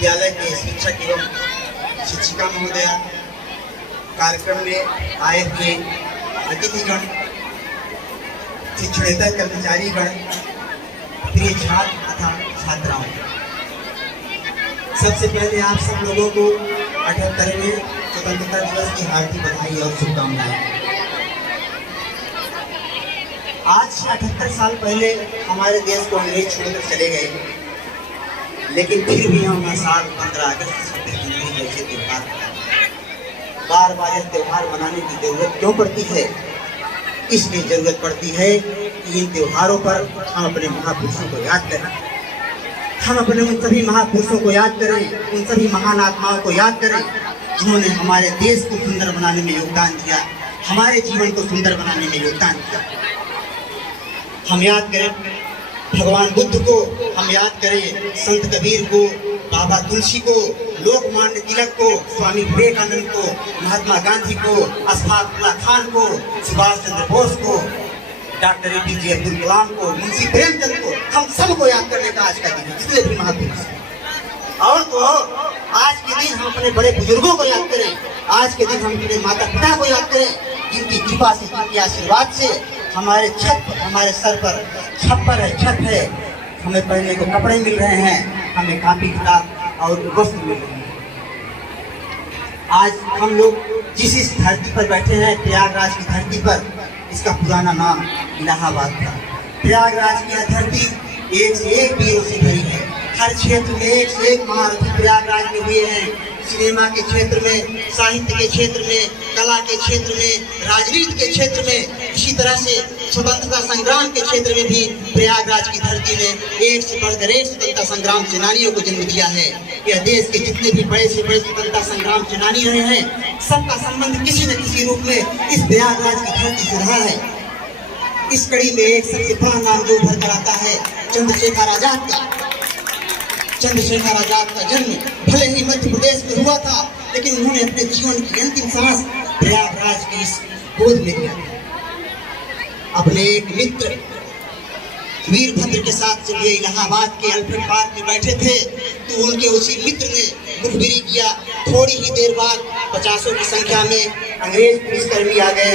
विद्यालय के शिक्षक एवं शिक्षिका महोदया, कार्यक्रम में आए हुए अतिथिगण, शिक्षणेतर कर्मचारीगण, प्रिय छात्र तथा छात्राओं, सबसे पहले आप सब लोगों को 78वें स्वतंत्रता दिवस की हार्दिक बधाई और शुभकामनाएं। आज से 78 साल पहले हमारे देश को अंग्रेज छोड़कर चले गए, लेकिन फिर भी हम हर साल 15 अगस्त 26 जनवरी जैसे त्योहार बार बार यह त्योहार मनाने की जरूरत क्यों पड़ती है? इसलिए जरूरत पड़ती है कि इन त्योहारों पर हम अपने महापुरुषों को याद करें, हम अपने उन सभी महापुरुषों को याद करें, उन सभी महान आत्माओं को याद करें जिन्होंने हमारे देश को सुंदर बनाने में योगदान दिया, हमारे जीवन को सुंदर बनाने में योगदान दिया। हम याद करें भगवान बुद्ध को, हम याद करें संत कबीर को, बाबा तुलसी को, लोकमान्य तिलक को, स्वामी विवेकानंद को, महात्मा गांधी को, अशफाक उल्लाह खान को, सुभाष चंद्र बोस को, डॉक्टर APJ अब्दुल कलाम को, मुंशी प्रेमचंद को, हम सबको याद करने का आज का दिन है, जितने भी महापुरुष। और तो आज के दिन हम अपने बड़े बुजुर्गों को याद करें, आज के दिन हम अपने माता पिता को याद करें, जिनकी कृपा से, जिनके आशीर्वाद से हमारे हमारे सर पर छप्पर है, छत है, हमें पहनने को कपड़े मिल रहे हैं, हमें कापी किताब और वस्त्र मिल रहे हैं। आज हम लोग जिस इस धरती पर बैठे हैं, प्रयागराज की धरती पर, इसका पुराना नाम इलाहाबाद था। प्रयागराज की यह धरती एक से एक वीरों से भरी है, हर क्षेत्र में एक से एक महारथी प्रयागराज में हुए हैं। सिनेमा के क्षेत्र में, साहित्य के क्षेत्र में, कला के क्षेत्र में, राजनीति के क्षेत्र में, इसी तरह से स्वतंत्रता संग्राम के क्षेत्र में भी प्रयागराज की धरती ने एक से बढ़कर एक स्वतंत्रता संग्राम सेनानियों को जन्म दिया है। यह देश के जितने भी बड़े से बड़े स्वतंत्रता संग्राम सेनानी रहे हैं, सबका संबंध किसी न किसी रूप में इस प्रयागराज की धरती से रहा है। इस कड़ी में एक सबसे बड़ा नाम जो उभर कर आता है, चंद्रशेखर आजाद का। चंद्रशेखर आजाद का जन्म भले ही मध्य प्रदेश में हुआ था, लेकिन उन्होंने अपने जीवन की अंतिम सांस प्रयागराज की इस गोद में लिया। अपने एक मित्र वीरभद्र के साथ जब ये इलाहाबाद के अल्फ्रेड पार्क में बैठे थे, तो उनके उसी मित्र ने मुखबिरी किया। थोड़ी ही देर बाद 50 की संख्या में अंग्रेज पुलिसकर्मी आ गए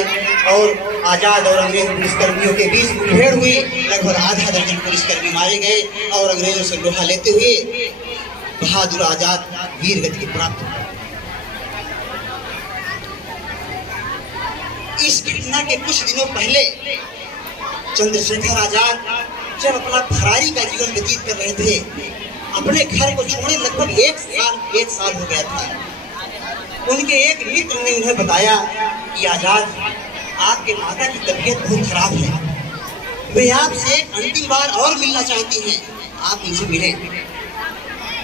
और आजाद और अंग्रेज पुलिसकर्मियों के बीच मुठभेड़ हुई। लगभग आधा दर्जन पुलिसकर्मी मारे गए और अंग्रेजों से लोहा लेते हुए बहादुर आजाद वीर गति प्राप्त हुए। इस घटना के कुछ दिनों पहले चंद्रशेखर आजाद जब अपना फरारी का जीवन व्यतीत कर रहे थे, अपने घर को छोड़े लगभग एक साल हो गया था। उनके एक मित्र ने उन्हें बताया कि आजाद, आपके माता की तबीयत बहुत खराब है, वे आपसे एक अंतिम बार और मिलना चाहती हैं, आप उनसे मिले।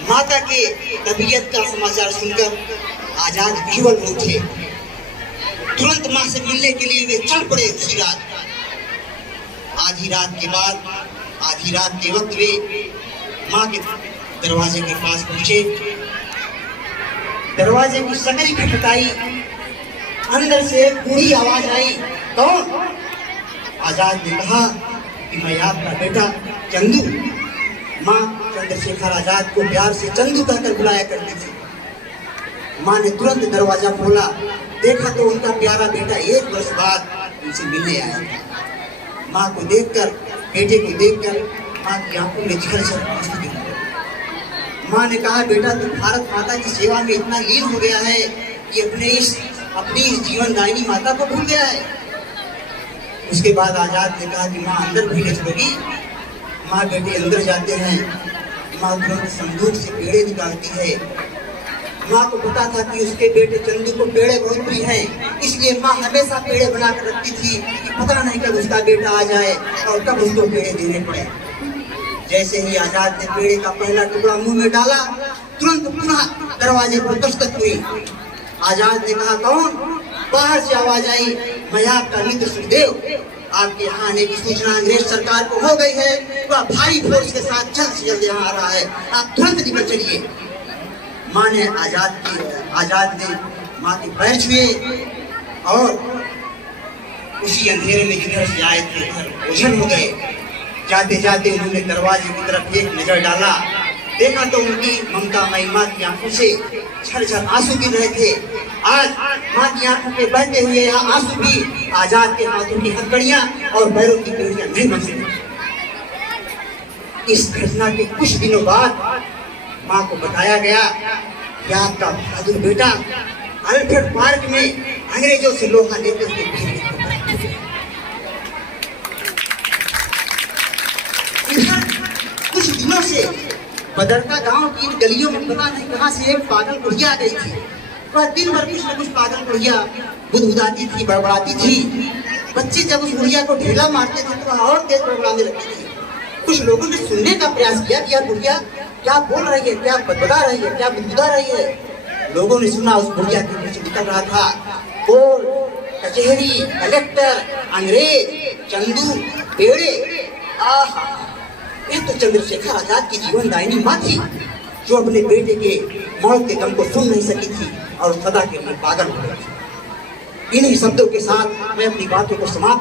माता के तबीयत का समाचार सुनकर आजाद विह्वल हो उठे। तुरंत मां से मिलने के लिए वे चल पड़े उसी रात। आधी रात के वक्त वे मां के दरवाजे के पास पहुंचे। दरवाजे की सकरी खटखटाई, अंदर से एक बूढ़ी आवाज आई, कौन? आजाद ने कहा कि मैं आपका बेटा चंदू। मां चंद्रशेखर आजाद को प्यार से चंदू कहकर बुलाया करती थी। मां ने तुरंत दरवाजा खोला, देखा तो उनका प्यारा बेटा 1 वर्ष बाद उनसे मिलने आया था। मां को देखकर, बेटे को देखकर मां की आंखों में झलझल आंसू गिर पड़े। मां ने कहा, बेटा तू भारत माता की सेवा में इतना लीन हो गया है कि अपनी इस जीवनदायिनी माता को भूल गया है। उसके बाद आजाद ने कहा कि मां अंदर भी ले चलोगी। मां बेटे अंदर जाते हैं। मां तुरंत संदूक से पेड़े निकालती है। मां को पता था कि उसके बेटे चंदू को पेड़े बहुत प्रिय हैं, इसलिए मां हमेशा पेड़े बनाकर रखती थी कि पता नहीं कब उसका बेटा आ जाए और कब उसको पेड़े देने पड़े। जैसे ही आजाद ने पेड़े का पहला टुकड़ा मुंह में डाला, तुरंत पुनः दरवाजे पर दस्तक हुई। आजाद ने कहा, कौन? बाहर से आवाज आई, मैं आपका मित्र सुखदेव, आपके यहाँ आने की सूचना अंग्रेज सरकार को हो गई है, वह भारी फोर्स के साथ जल्द से जल्द यहाँ आ रहा है, आप तुरंत निकल चलिए। माँ ने आजाद ने माँ के पैर छुए और उसी अंधेरे में जिधर से आए थे उधर ओझल हो गए। जाते जाते उन्होंने दरवाजे की तरफ एक नजर डाला, देखा तो उनकी ममता मई माँ की आंखों से झरझर आंसू गिर रहे थे। आज माँ की आंखों पे बहते हुए यहाँ आंसू भी आजाद के हाथों की हथकड़ियां और पैरों की बेड़ियां नहीं बन सकी। इस घटना के कुछ दिनों बाद माँ को बताया गया कि आपका बहादुर बेटा अल्फ्रेड पार्क में अंग्रेजों से लोहा लेते हुए कुछ दिनों से बदरका गांव की इन गलियों में पता नहीं कहां से एक पागल बुढ़िया आ गई थी। वह दिन भर कुछ न कुछ पागल बुढ़िया बुदबुदाती थी, बड़बड़ाती थी। बच्चे जब उस बुढ़िया को ढेला मारते थे तो वह और तेज बड़बड़ाने लगती थी। कुछ लोगों ने सुनने का प्रयास किया कि यह बुढ़िया क्या बोल रही है, क्या बदबदा रही है, क्या बुदबुदा रही है। लोगों ने सुना उस बुढ़िया के मुंह से निकल रहा था कोर्ट, कचहरी, कलेक्टर, अंग्रेज, चंदू, पेड़े। आहा, यह तो चंद्रशेखर आजाद की जीवनदायिनी माँ थी जो अपने बेटे के मौत के गम को सुन नहीं सकी थी और सदा के लिए पागल हो गई थी। इन्हीं शब्दों के साथ मैं अपनी बातों को समाप्त